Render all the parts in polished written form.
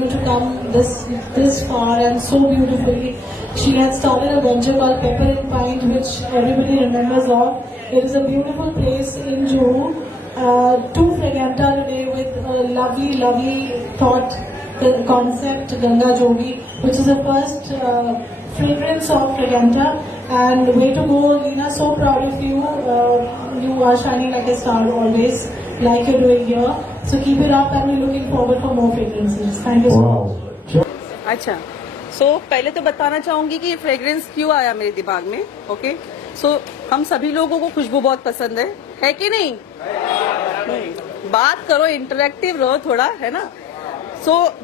able to come this far and so beautifully. She had started a venture called Pepper and Pint, which everybody remembers of. It is a beautiful place in Juhu. To Fraganta today with a lovely thought, the concept Ganga Jogi, which is the first fragrance of Fraganta. And way to go, Leena, so proud of you. You are shining like a star always, like you're doing here. So keep it up and we're looking forward for more fragrances. Thank you so much. अच्छा, पहले तो बताना चाहूंगी कि fragrance क्यों आया मेरे दिमाग में. ओके, हम सभी लोगों को खुशबू बहुत पसंद है कि नहीं? बात करो, इंटरेक्टिव रहो थोड़ा, है ना.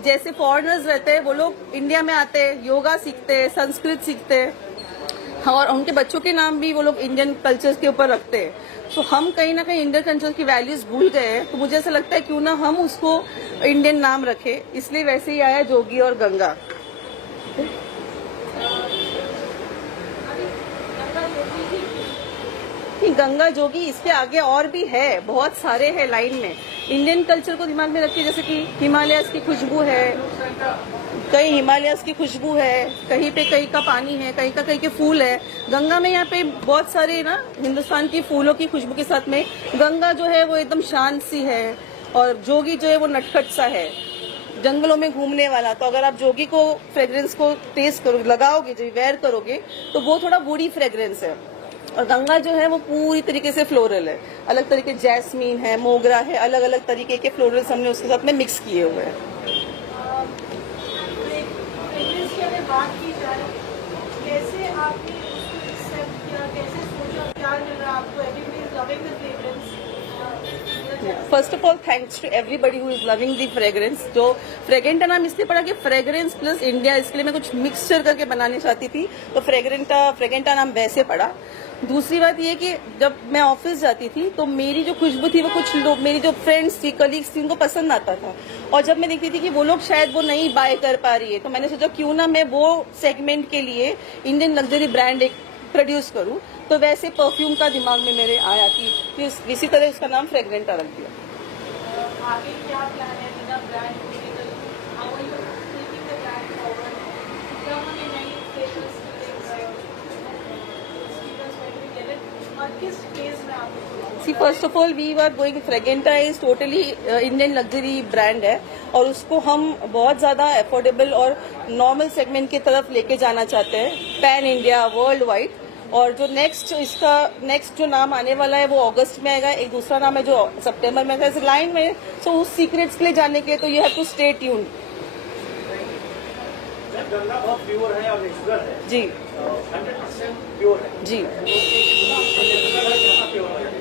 जैसे फॉरेनर्स रहते हैं, वो लोग इंडिया में आते हैं, योगा सीखते हैं, संस्कृत सीखते हैं, और उनके बच्चों के नाम भी वो लोग इंडियन कल्चर के ऊपर रखते हैं. हम कहीं ना कहीं इंडियन कल्चर की वैल्यूज भूल गए हैं. तो मुझे ऐसा लगता है क्यों ना हम उसको इंडियन नाम रखें, इसलिए वैसे ही आया जोगी और गंगा. गंगा जोगी, इसके आगे और भी है, बहुत सारे हैं लाइन में. इंडियन कल्चर को दिमाग में रखिए, जैसे कि हिमालयस की खुशबू है, कहीं हिमालयस की खुशबू है, कहीं पे कहीं का पानी है, कहीं के फूल है. गंगा में यहाँ पे बहुत सारे ना हिंदुस्तान की फूलों की खुशबू के साथ में गंगा जो है वो एकदम शांत सी है, और जोगी जो है वो नटखट सा है, जंगलों में घूमने वाला. तो अगर आप जोगी को फ्रेग्रेंस को टेस्ट करोगे, लगाओगे, जो वेयर करोगे, तो वो थोड़ा बूढ़ी फ्रेग्रेंस है. और गंगा जो है वो पूरी तरीके से फ्लोरल है, अलग तरीके, जैस्मीन है, मोगरा है, अलग अलग तरीके के फ्लोरल्स हमने उसके साथ में मिक्स किए हुए हैं. बात की जाए, कैसे आपने उसको एक्सेप्ट किया, कैसे सोचा, क्या मिल रहा आपको? Everybody is loving the fragrance. First of all thanks to everybody who is loving the fragrance. जो फ्रेगेंटा नाम इसलिए पड़ा कि फ्रेग्रेंस प्लस इंडिया, इसके लिए मैं कुछ मिक्सचर करके बनाने चाहती थी, तो फ्रेगेंटा नाम वैसे पड़ा. दूसरी बात ये कि जब मैं ऑफिस जाती थी तो मेरी जो खुशबू थी वो कुछ लोग, मेरी जो फ्रेंड्स थी, कलीग्स थी, उनको पसंद आता था. और जब मैं देखती थी कि वो लोग शायद वो नहीं बाय कर पा रही है, तो मैंने सोचा क्यों ना मैं वो सेगमेंट के लिए इंडियन लग्जरी ब्रांड एक प्रोड्यूस करूं. तो वैसे परफ्यूम का दिमाग में मेरे आया कि इसी तरह उसका नाम फ्रेग्रेंटा रख दिया. आगे क्या प्लान है बिना ब्रांड को लेकर? How are you taking the brand forward? क्या मनी नई फ्रेग्रेंस और किस फेज में आप? See, first of all, we were going, Fragenta is totally Indian luxury brand है, और उसको हम बहुत ज्यादा अफोर्डेबल और नॉर्मल सेगमेंट की तरफ लेके जाना चाहते हैं, पैन इंडिया, वर्ल्ड वाइड. और जो नेक्स्ट जो नाम आने वाला है वो अगस्त में आएगा. एक दूसरा नाम है जो सितंबर में आएगा, लाइन में. सो उस सीक्रेट्स के लिए जानने के लिए तो you have to stay tuned. Ganga बहुत प्योर है और नेचुरल है जी, 100% प्योर है जी. प्योर है.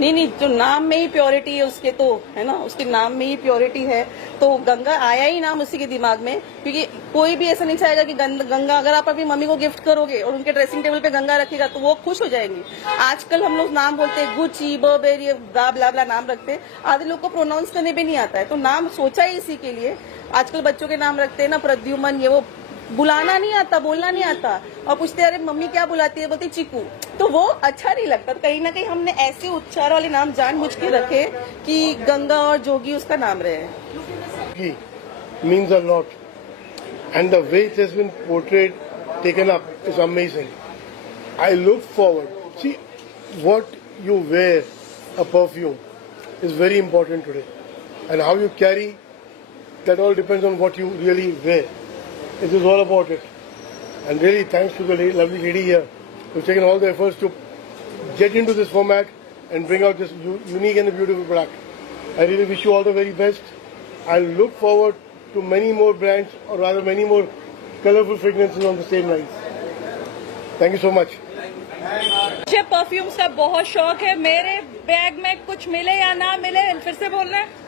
नहीं, जो नाम में ही प्योरिटी है उसके, तो है ना, उसके नाम में ही प्योरिटी है. तो गंगा आया ही नाम उसी के दिमाग में, क्योंकि कोई भी ऐसा नहीं चाहेगा कि गंगा, अगर आप अपनी मम्मी को गिफ्ट करोगे और उनके ड्रेसिंग टेबल पे गंगा रखेगा तो वो खुश हो जाएंगी. आजकल हम लोग नाम बोलते हैं, गुची, बर्बेरी, ब्ला ब्ला ब्ला नाम रखते हैं, आधे लोग को प्रोनाउंस करने भी नहीं आता है. तो नाम सोचा ही इसी के लिए. आजकल बच्चों के नाम रखते हैं ना, प्रद्युमन, ये वो, बुलाना नहीं आता, बोलना नहीं आता, और पूछते अरे मम्मी क्या बुलाती है, बोलती चीकू. तो वो अच्छा नहीं लगता. तो कहीं ना कहीं हमने ऐसे उच्चार वाले नाम जानबूझ के रखे कि गंगा और जोगी उसका नाम रहे. Means a lot, and the way it has been portrayed, taken up, is amazing. I look forward. See, what you wear, a perfume, is very important today, and how you carry, that all depends on what you really wear. It is all about it. And really thanks to the lovely lady here who's taken all the efforts to get into this format and bring out this unique and beautiful product. I really wish you all the very best. I look forward to many more brands, or rather many more colorful fragrances on the same lines. Thank you so much. मुझे perfumes का बहुत शौक है. मेरे bag में कुछ मिले या ना मिले, फिर से बोलना है,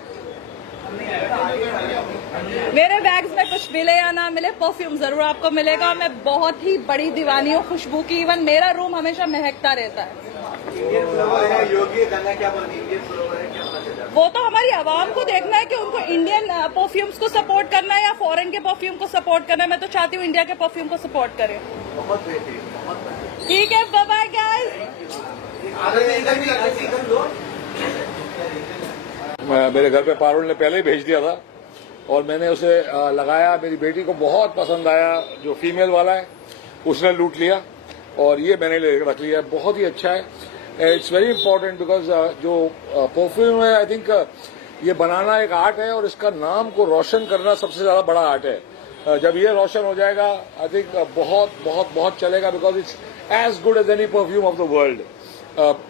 मेरे बैग्स में कुछ मिले या ना मिले, परफ्यूम जरूर आपको मिलेगा. मैं बहुत ही बड़ी दीवानी हूँ खुशबू की. इवन मेरा रूम हमेशा महकता रहता है. वो तो हमारी आवाम को देखना है कि उनको इंडियन परफ्यूम्स को सपोर्ट करना है या फॉरेन के परफ्यूम को सपोर्ट करना है. मैं तो चाहती हूँ इंडिया के परफ्यूम को सपोर्ट करें. ठीक है, बाय बाय गाइस. मेरे घर पे पारुल ने पहले ही भेज दिया था, और मैंने उसे लगाया, मेरी बेटी को बहुत पसंद आया, जो फीमेल वाला है उसने लूट लिया और ये मैंने रख लिया। बहुत ही अच्छा है। इट्स वेरी इंपॉर्टेंट बिकॉज जो परफ्यूम है, आई थिंक ये बनाना एक आर्ट है और इसका नाम को रोशन करना सबसे ज्यादा बड़ा आर्ट है। जब ये रोशन हो जाएगा आई थिंक बहुत बहुत बहुत चलेगा, because it's as good as any perfume of the world.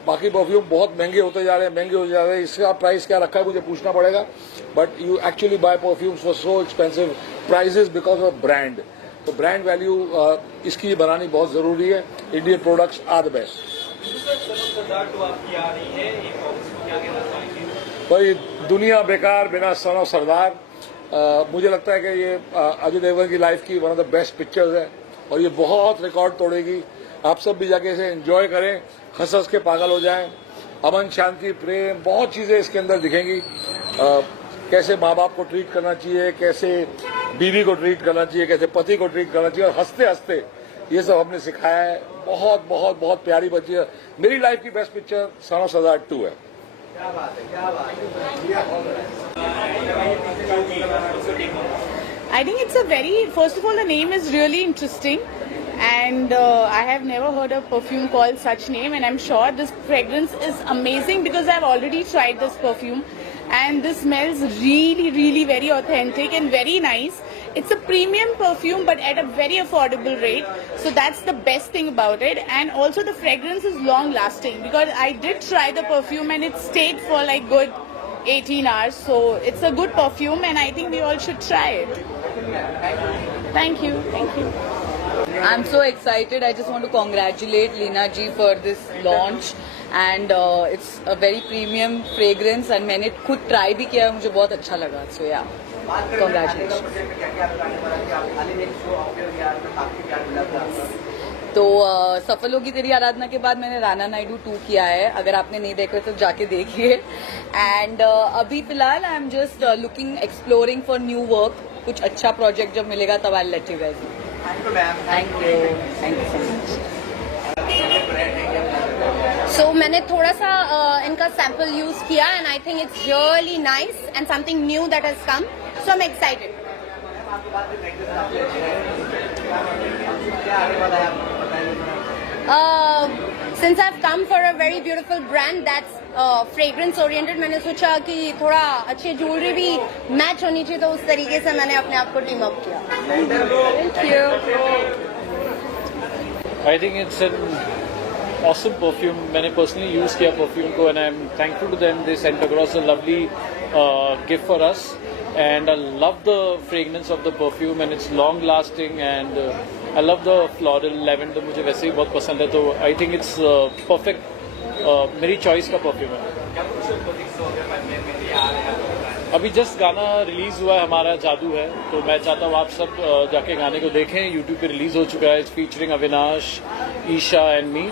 बाकी परफ्यूम बहुत महंगे होते जा रहे हैं, इसका प्राइस क्या रखा है मुझे पूछना पड़ेगा, but you actually buy perfumes for so expensive prices because of brand. तो ब्रांड वैल्यू इसकी बनानी बहुत जरूरी है। Indian products are the best. भाई दुनिया बेकार बिना सन ऑफ सरदार, मुझे लगता है कि ये अजय देवगन की लाइफ की one of the best pictures है और ये बहुत रिकॉर्ड तोड़ेगी। आप सब भी जाके इसे एंजॉय करें, हंस हंस के पागल हो जाएं। अमन, शांति, प्रेम, बहुत चीजें इसके अंदर दिखेंगी। कैसे माँ बाप को ट्रीट करना चाहिए, कैसे बीवी को ट्रीट करना चाहिए, कैसे पति को ट्रीट करना चाहिए, और हंसते हंसते ये सब हमने सिखाया है। बहुत बहुत बहुत प्यारी बच्ची है। मेरी लाइफ की बेस्ट पिक्चर सन ऑफ सरदार 2 है। I think it's a very, first of all, the name is really interesting, and I have never heard a perfume called such name, and I'm sure this fragrance is amazing because I've already tried this perfume, and this smells really, really very authentic and very nice. It's a premium perfume, but at a very affordable rate, so that's the best thing about it. And also the fragrance is long lasting because I did try the perfume and it stayed for like good 18 hours, so it's a good perfume and I think we all should try it. Thank you. I'm so excited. I just want to congratulate Leena ji for this launch, and it's a very premium fragrance and मैंने खुद try भी किया, मुझे बहुत अच्छा लगा. So yeah, congratulations. तो सफल होगी तेरी आराधना के बाद मैंने राणा नायडू 2 किया है। अगर आपने नहीं देखा तो जाके देखिए। एंड अभी फिलहाल I am just looking, exploring for new work. कुछ अच्छा प्रोजेक्ट जब मिलेगा तब I let you guys. Thank you so much. So मैंने थोड़ा सा इनका सैंपल यूज किया and I think it's really nice and something new that has come, so I am excited. Since I've come for a very beautiful brand that's fragrance oriented, मैंने सोचा कि थोड़ा अच्छी ज्वेलरी भी मैच होनी चाहिए, तो उस तरीके से मैंने अपने आप को टीम अप किया। Thank you. I think it's an awesome perfume. मैंने personally use किया perfume को and I'm thankful to them. They sent across a lovely gift for us. And I love the fragrance of the perfume and it's long lasting, and I love the floral lavender, मुझे वैसे ही बहुत पसंद है, तो I think it's perfect, मेरी choice का perfume है। अभी जस्ट गाना रिलीज हुआ है हमारा, जादू है, तो मैं चाहता हूँ आप सब जाके गाने को देखें। यूट्यूब पे रिलीज हो चुका है, featuring Avinash, Isha and me,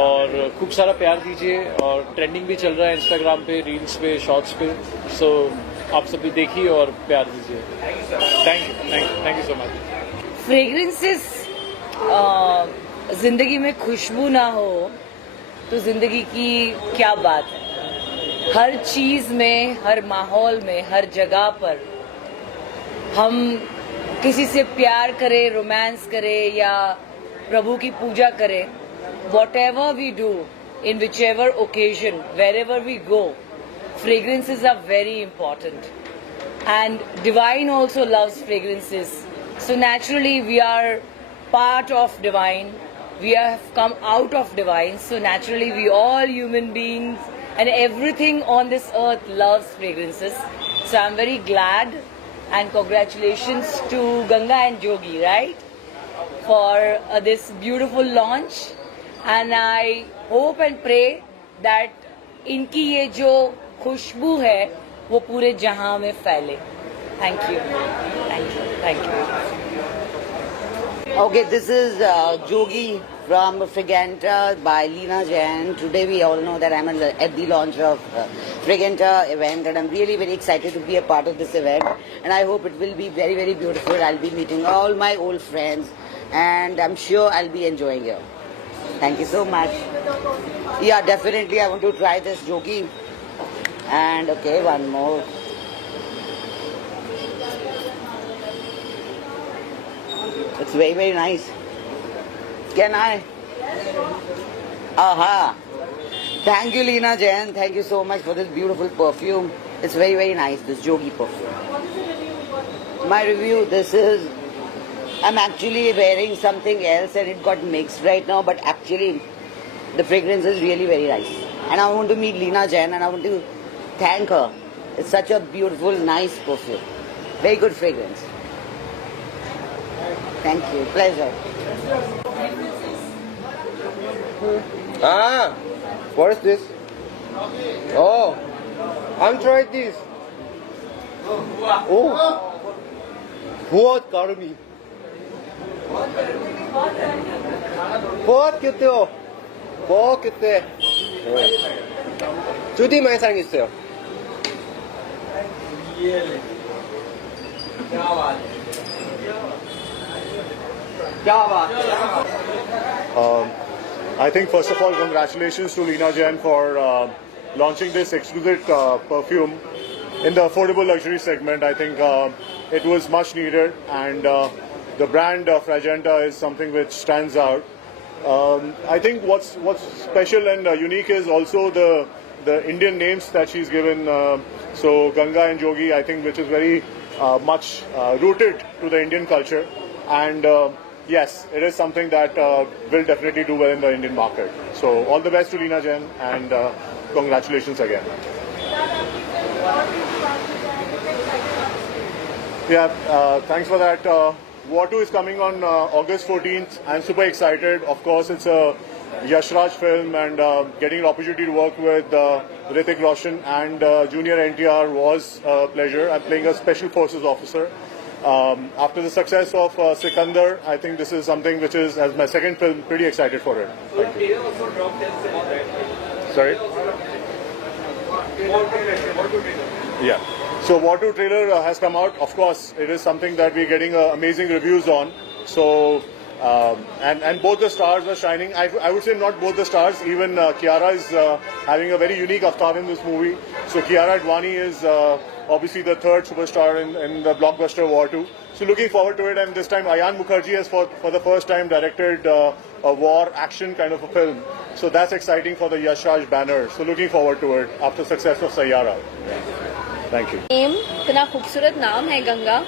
और खूब सारा प्यार दीजिए। और ट्रेंडिंग भी चल रहा है इंस्टाग्राम पे, रील्स पे, शॉर्ट्स पे, सो आप सब भी देखिए और प्यार दीजिए। Thank you so much. Fragrances, जिंदगी में खुशबू ना हो तो जिंदगी की क्या बात है। हर चीज में, हर माहौल में, हर जगह पर हम किसी से प्यार करें, रोमांस करें या प्रभु की पूजा करें, whatever we do, in whichever occasion, wherever we go, fragrances are very important, and divine also loves fragrances, so naturally we are part of divine, we have come out of divine, so naturally we all human beings and everything on this earth loves fragrances. So I'm very glad, and congratulations to Ganga and Jogi, right, for this beautiful launch, and I hope and pray that इनकी ये जो खुशबू है वो पूरे जहां में फैले। Thank you. Okay, this is Jogi from Fraganta by Leena Jain. Today we all know that I'm at the launch of Fraganta event, and I'm really very excited to be a part of this event, and I hope it will be very, very beautiful. I'll be meeting all my old friends and I'm sure I'll be enjoying it. Thank you so much. Yeah, definitely I want to try this Jogi. And okay, one more. It's very, very nice. Can I? Aha. Thank you, Leena Jain. Thank you so much for this beautiful perfume. It's very, very nice, this Jogi perfume. My review, this is, I'm actually wearing something else and it got mixed right now, but actually the fragrance is really very nice. And I want to meet Leena Jain and I want to thank her. It's such a beautiful, nice perfume. Very good fragrance. Thank you. Pleasure. Ah, what is this? Oh, I'm trying this. Oh, बहुत गर्मी बहुत 큐트요 बहुत 큐트해 주디 많이 사랑했어요 I think first of all, congratulations to Leena Jain for launching this exquisite perfume in the affordable luxury segment. I think it was much needed, and the brand Fragenta is something which stands out. I think what's special and unique is also the Indian names that she's given. So Ganga and Jogi, I think, which is very much rooted to the Indian culture, and yes, it is something that will definitely do well in the Indian market. So all the best to Leena Jain, and congratulations again. Yeah, thanks for that. War 2 is coming on August 14th. I'm super excited. Of course, it's a Yash Raj film, and getting an opportunity to work with Hrithik Roshan and Junior NTR was a pleasure. I'm playing a Special Forces officer. After the success of Sikandar, I think this is something which is, as my second film, pretty excited for it. Thank you. Sorry? Yeah. So War 2 trailer has come out. Of course, it is something that we're getting amazing reviews on. So, and both the stars are shining. I would say not both the stars. Even Kiara is having a very unique avatar in this movie. So Kiara Advani is obviously the third superstar in the blockbuster War 2. So looking forward to it. And this time Ayan Mukherjee has for the first time directed a war action kind of a film. So that's exciting for the Yash Raj banner. So looking forward to it after success of Sayyara. Thank you. इतना खूबसूरत नाम है गंगा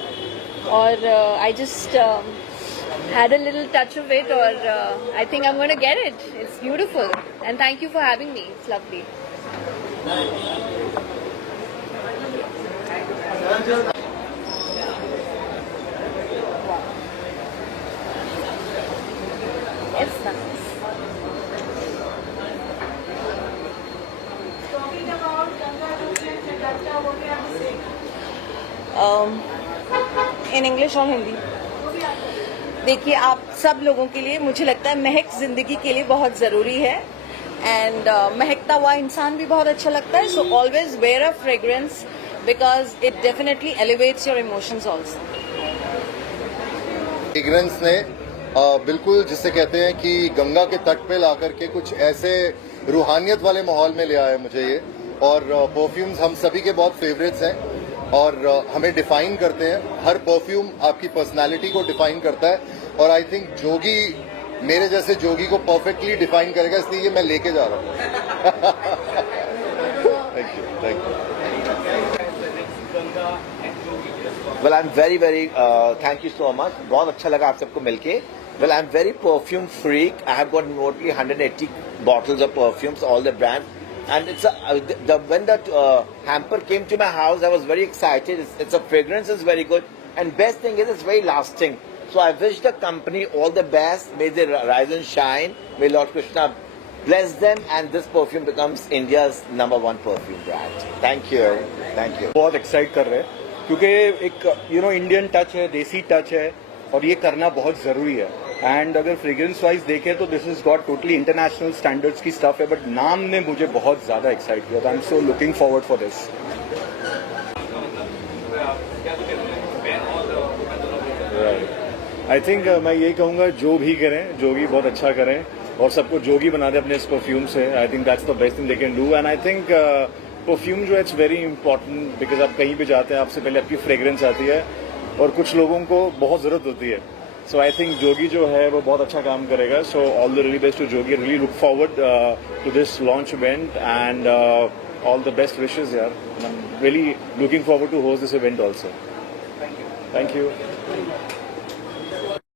और I just had a little touch of it और I think I'm going to get it. It's beautiful and thank you for having me. It's lovely. It's nice. In English और हिंदी देखिए आप सब लोगों के लिए मुझे लगता है महक जिंदगी के लिए बहुत ज़रूरी है एंड महकता हुआ इंसान भी बहुत अच्छा लगता है so always wear a fragrance because it definitely elevates your emotions also fragrance ने बिल्कुल जिसे कहते हैं कि गंगा के तट पे लाकर के कुछ ऐसे रूहानियत वाले माहौल में ले आया है मुझे ये और परफ्यूम्स हम सभी के बहुत फेवरेट्स हैं और हमें डिफाइन करते हैं हर परफ्यूम आपकी पर्सनालिटी को डिफाइन करता है और आई थिंक जोगी मेरे जैसे जोगी को परफेक्टली डिफाइन करेगा इसलिए ये मैं लेके जा रहा हूँ thank you Well, I'm very thank you so much. बहुत अच्छा लगा आप सबको मिलके. Well, I'm very perfume freak. I have got mostly 180 bottles of perfumes, all the brands. And it's when that hamper came to my house, I was very excited. It's a fragrance is very good, and best thing is it's very lasting. So I wish the company all the best. May they rise and shine. May Lord Krishna bless them, and this perfume becomes India's #1 perfume brand. Thank you. बहुत excite कर रहे हैं क्योंकि एक Indian touch है, देसी touch है और ये करना बहुत जरूरी है. एंड अगर फ्रेग्रेंस वाइज देखें तो this is got totally international standards की स्टफ है बट नाम ने मुझे बहुत ज्यादा एक्साइट किया था. I am so looking forward for this. I think मैं यही कहूंगा जो भी करें जोगी बहुत अच्छा करें और सबको जोगी बना दे अपने इस परफ्यूम से. I think that's the best thing they can do. And I think perfume जो है इट्स वेरी इंपॉर्टेंट बिकॉज आप कहीं भी जाते हैं आपसे पहले आपकी फ्रेग्रेंस आती है और कुछ लोगों को बहुत जरूरत होती है. सो आई थिंक जोगी जो है वो बहुत अच्छा काम करेगा. So all the really best to Jogi. Really look forward to this launch event and all the best wishes here. And I'm really looking forward to host this event also. Thank you.